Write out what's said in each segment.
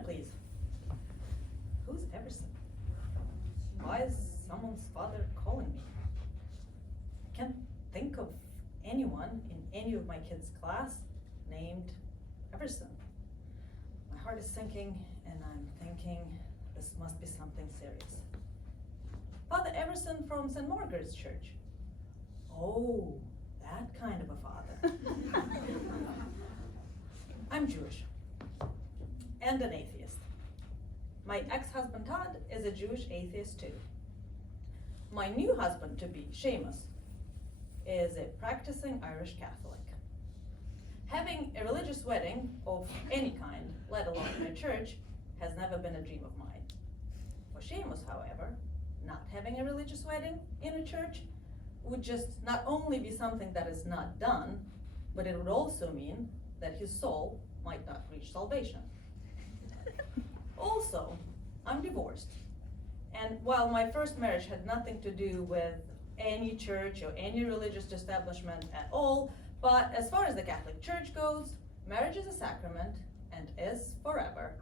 minute, please. Who's Everson? Why is someone's father calling me? I can't think of anyone in any of my kids' class named Everson. My heart is sinking, and I'm thinking this must be something serious. Father Everson from St. Margaret's Church. Oh, that kind of a father. I'm Jewish and an atheist. My ex-husband Todd is a Jewish atheist too. My new husband-to-be, Seamus, is a practicing Irish Catholic. Having a religious wedding of any kind, let alone in a church, has never been a dream of mine. For Seamus, however, not having a religious wedding in a church would just not only be something that is not done, but it would also mean that his soul might not reach salvation. Also, I'm divorced. And while my first marriage had nothing to do with any church or any religious establishment at all, but as far as the Catholic Church goes, marriage is a sacrament and is forever.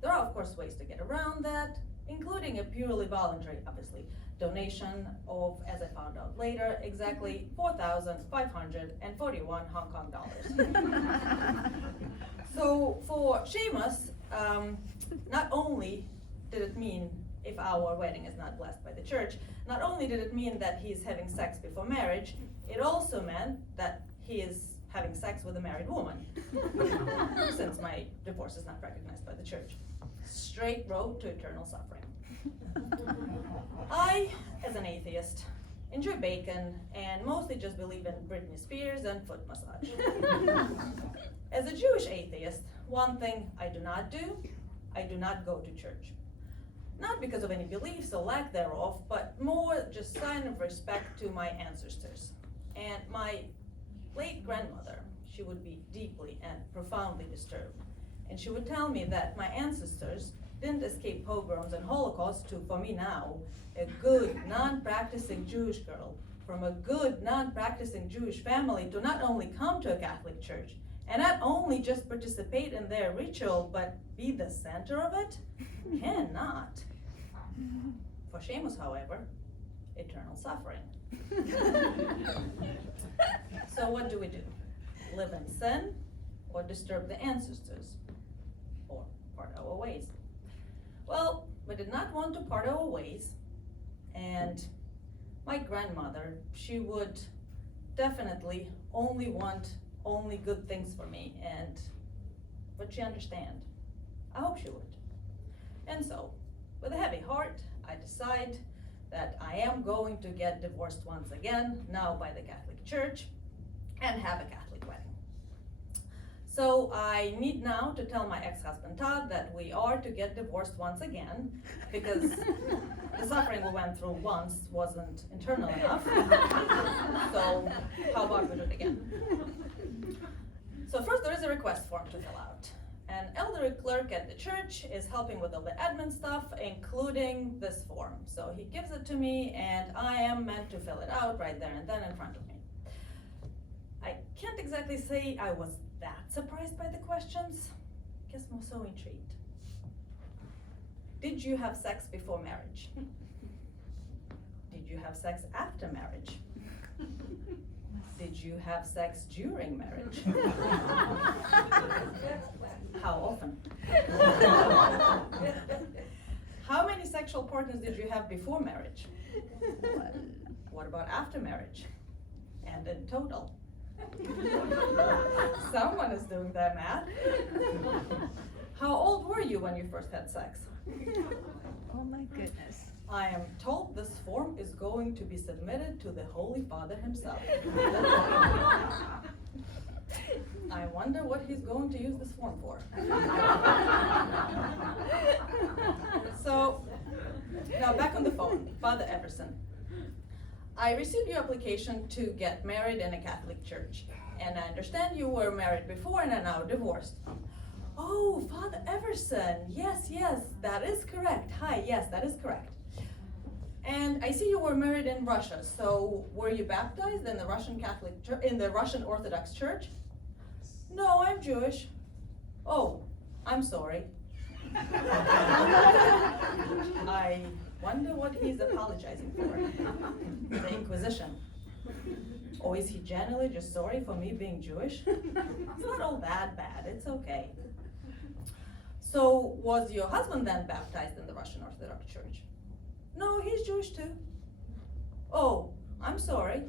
There are, of course, ways to get around that, including a purely voluntary, obviously, donation of, as I found out later, exactly 4,541 Hong Kong dollars. So for Seamus, not only did it mean, if our wedding is not blessed by the church, not only did it mean that he's having sex before marriage, it also meant that he is having sex with a married woman, since my divorce is not recognized by the church. Straight road to eternal suffering. I, as an atheist, enjoy bacon and mostly just believe in Britney Spears and foot massage. As a Jewish atheist, one thing I do not do, I do not go to church. Not because of any beliefs or lack thereof, but more just sign of respect to my ancestors. And my late grandmother, she would be deeply and profoundly disturbed. And she would tell me that my ancestors didn't escape pogroms and Holocaust to, for me now, a good non-practicing Jewish girl from a good non-practicing Jewish family to not only come to a Catholic church and not only just participate in their ritual, but be the center of it, cannot. For Seamus, however, eternal suffering. So what do we do? Live in sin or disturb the ancestors? Or part our ways? Well, we did not want to part our ways, and my grandmother, she would definitely only want only good things for me, and would she understand? I hope she would. And so, with a heavy heart, I decide that I am going to get divorced once again, now by the Catholic Church, and have a Catholic wedding. So I need now to tell my ex-husband Todd that we are to get divorced once again, because the suffering we went through once wasn't internal enough. So how about we do it again? So first, there is a request form to fill out. An elderly clerk at the church is helping with all the admin stuff, including this form. So he gives it to me, and I am meant to fill it out right there and then in front of me. I can't exactly say I was that surprised by the questions. I guess I'm so intrigued. Did you have sex before marriage? Did you have sex after marriage? Did you have sex during marriage? How often? How many sexual partners did you have before marriage? What about after marriage? And in total? Someone is doing that math. How old were you when you first had sex? Oh my goodness. I am told this form is going to be submitted to the Holy Father himself. I wonder what he's going to use this form for. So, now back on the phone, Father Everson. I received your application to get married in a Catholic church, and I understand you were married before and are now divorced. Oh, Father Everson, yes, that is correct. Hi, yes, that is correct. And I see you were married in Russia, so were you baptized in the Russian Catholic Church, in the Russian Orthodox Church? No, I'm Jewish. Oh, I'm sorry. I wonder what he's apologizing for. The Inquisition. Or is he genuinely just sorry for me being Jewish? It's not all that bad, it's okay. So, was your husband then baptized in the Russian Orthodox Church? No, he's Jewish too. Oh, I'm sorry.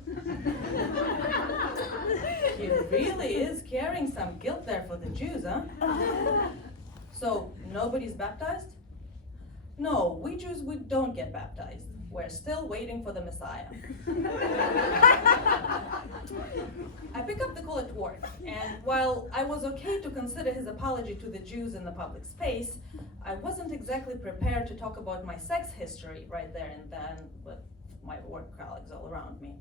He really is carrying some guilt there for the Jews, huh? So, nobody's baptized? No, we Jews, we don't get baptized. We're still waiting for the Messiah. I pick up the call at work, and while I was okay to consider his apology to the Jews in the public space, I wasn't exactly prepared to talk about my sex history right there and then with my work colleagues all around me.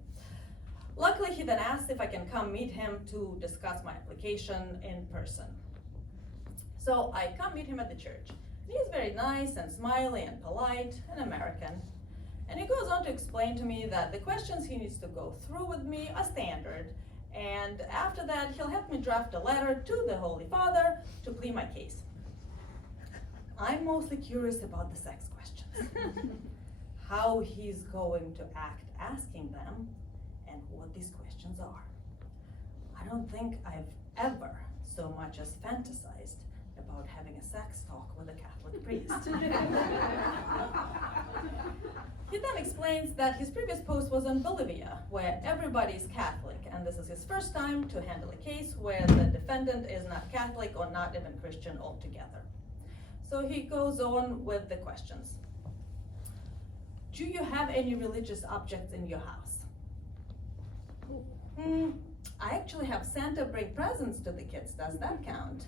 Luckily, he then asked if I can come meet him to discuss my application in person. So I come meet him at the church. He's very nice and smiley and polite and American. And he goes on to explain to me that the questions he needs to go through with me are standard, and after that he'll help me draft a letter to the Holy Father to plead my case. I'm mostly curious about the sex questions. How he's going to act asking them, and what these questions are. I don't think I've ever so much as fantasized about having a sex talk with a Catholic priest. He then explains that his previous post was in Bolivia, where everybody's Catholic, and this is his first time to handle a case where the defendant is not Catholic or not even Christian altogether. So he goes on with the questions. Do you have any religious objects in your house? I actually have Santa bring presents to the kids. Does that count?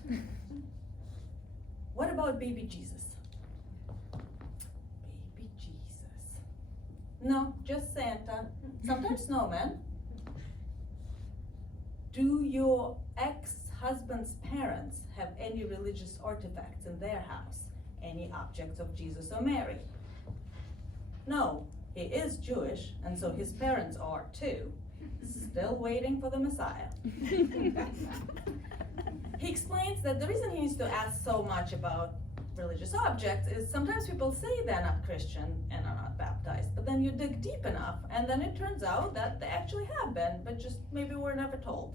What about baby Jesus? Baby Jesus. No, just Santa. Sometimes snowman. Do your ex-husband's parents have any religious artifacts in their house? Any objects of Jesus or Mary? No, he is Jewish, and so his parents are too. Still waiting for the Messiah. He explains that the reason he needs to ask so much about religious objects is sometimes people say they're not Christian and are not baptized, but then you dig deep enough and then it turns out that they actually have been, but just maybe were never told.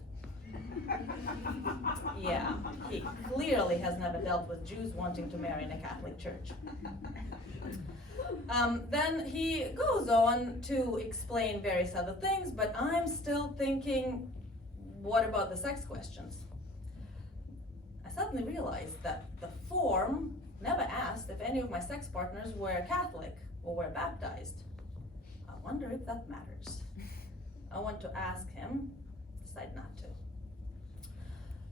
Yeah, he clearly has never dealt with Jews wanting to marry in a Catholic church. Then he goes on to explain various other things, but I'm still thinking, what about the sex questions? I suddenly realized that the form never asked if any of my sex partners were Catholic or were baptized. I wonder if that matters. I want to ask him, decide not to.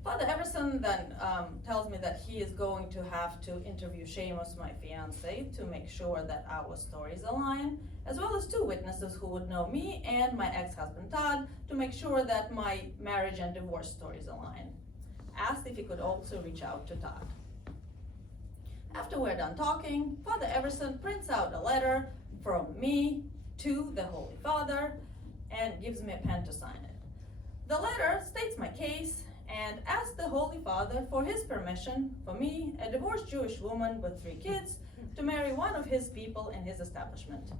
Father Everson then tells me that he is going to have to interview Seamus, my fiance, to make sure that our stories align, as well as 2 witnesses who would know me and my ex-husband Todd to make sure that my marriage and divorce stories align. Asked if he could also reach out to Todd. After we're done talking, Father Everson prints out a letter from me to the Holy Father and gives me a pen to sign it. The letter states my case and asks the Holy Father for his permission for me, a divorced Jewish woman with 3 kids, to marry one of his people in his establishment.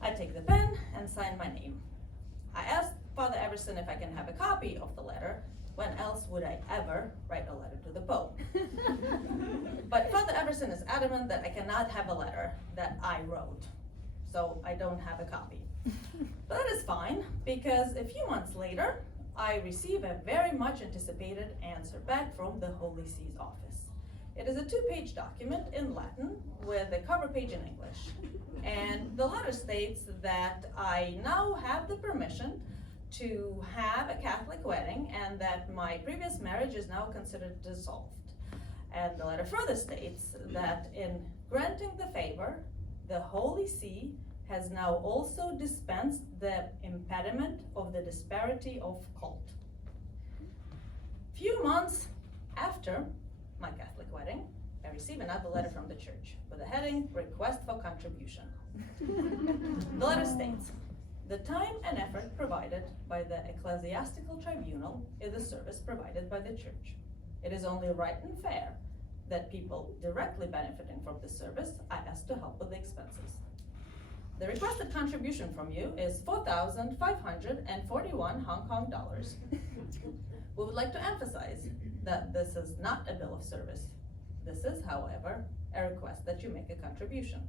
I take the pen and sign my name. I asked Father Everson if I can have a copy of the letter. When else would I ever write a letter to the Pope? But Father Everson is adamant that I cannot have a letter that I wrote, so I don't have a copy. But that is fine, because a few months later, I receive a very much anticipated answer back from the Holy See's office. It is a 2-page document in Latin with a cover page in English. And the letter states that I now have the permission to have a Catholic wedding and that my previous marriage is now considered dissolved. And the letter further states that in granting the favor, the Holy See has now also dispensed the impediment of the disparity of cult. Few months after my Catholic wedding, I receive another letter from the church with the heading, Request for Contribution. The letter states, the time and effort provided by the ecclesiastical tribunal is the service provided by the church. It is only right and fair that people directly benefiting from this service, I ask to help with the expenses. The requested contribution from you is 4,541 Hong Kong dollars. We would like to emphasize that this is not a bill of service. This is, however, a request that you make a contribution.